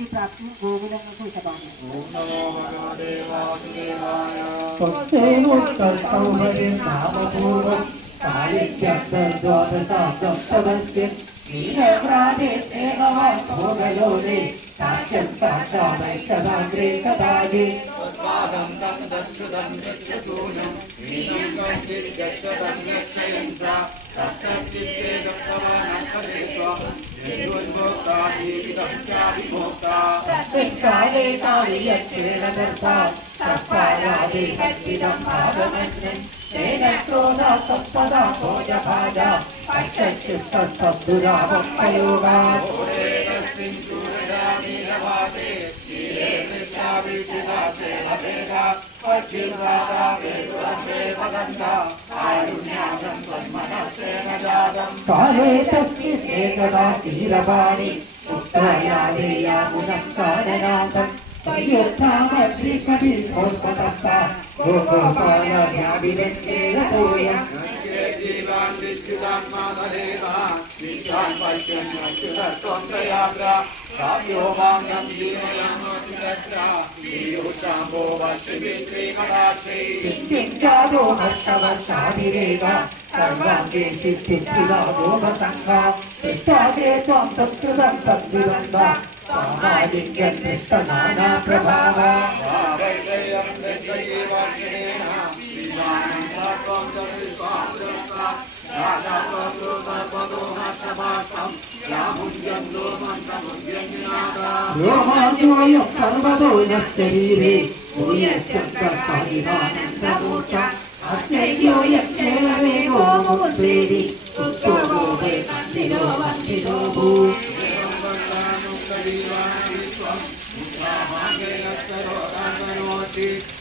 ముక్తి ప్రాప్తి గోవులను కూర్చబాను ఓం तस्यस्य दत्तवानं कलेत्वा यज्ञोन्मोक्ता एविदमुख्याभिमोक्ता तस्मिन्काले काले यक्षेण दत्ता तत्पायादे तद्विदम् आगमस्मिन् तेन क्रोधा तत्पदा भोजभाजा पश्यच्युस्तत्तद्दुरावम् प्रयोगात् तस्मिन् चूरयामीरवासे श्रीरेकृष्णाभिषिदासे अभेदा पश्चिन्दादा वेदुरसे वदन्ता काले तस्ति एकदा शीरवाणि उत्तरादेया मुनक्कारनाथम् तयोत्थाम श्रीकविः संस्कृतस्ता गोपालयाभिरक्षेण सोऽयम् വിശ്വരാൻ മാതരേതാൻ പശ്യൻ അച്യുതത്വന്ത്രയാത്ര കാവ്യോവാങ്കം ജീവയാമോ വർഷമേ ശ്രീകടാക്ഷേ ജാതോ ഭക്തവർഷാതിരേക സർവാംഗേ സിദ്ധിഭോഗസംഘ ഇച്ഛാതേ ത്വം തത്കൃതം തദ്വിദന്ത സാമാജിക്കൻ നിഷ്ടനാനാ പ്രഭാവ व्योमाद्योयः सर्वतो यः शरीरे भूयश्चक्रपादिवानन्दमूर्त अस्यैयो यः केलवेगो मुद्रेरि कुतो गोपे वन्दिनो वन्दिनो भू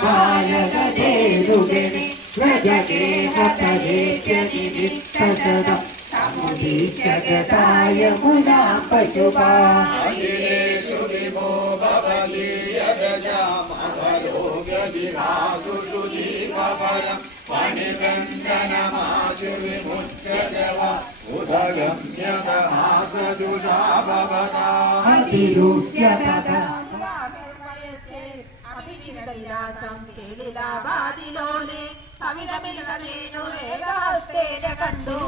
పాలకదేలుగని ప్రజకే హతరేత్యనిమిత్త సదా సముదీ జగతాయ గుణా పశుభా ఆదిరేషు ಕಿವಿಯ ಕೈಲಾಸಂ ಕೇಳಿಲ ಬಾದಿಲೋಲೆ ಕವಿದಮಿಳನೇನು ಕಂಡು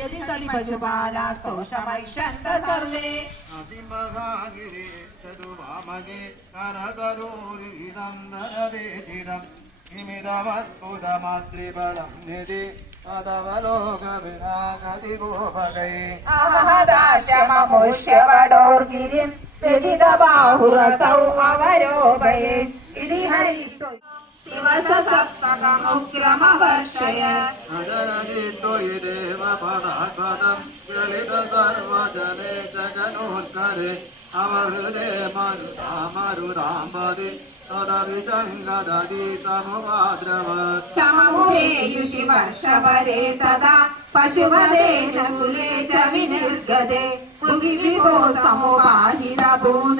ಎದಿ ಸಲಿ ಪಶುಪಾಲ ಸ್ತೋಷಮೈಷಂತ ಸರ್ವೇ ಅಸಿಮಹಾಗಿರಿ ಚದುವಾಮಗೆ ಕರದರೂರಿ ನಂದನದೇ ಚಿರಂ ನಿಮಿದಮದ್ಭುತ ಮಾತೃಬಲಂ ನಿಧಿ അതവലോകവിനാഗതിഭൂപകൈ അമഹദാശമോഷ്യവടോർഗിരിൻ വ്യതിത ബാഹുരസൗ അവരോപയേ हरिद्धि हरिष्टो शिवसप्तकमुक्रमवर्षय हजरदितोयि देवपदात्पदं ललित सर्वजने जगनोत्करे अवहृदे मरुतामरुदाम्बदि तदभिचङ्गदधि समुपाद्रवत् सममुमेयुषि कुले च विनिर्गदे। कुगि विभो समुपाहितभूत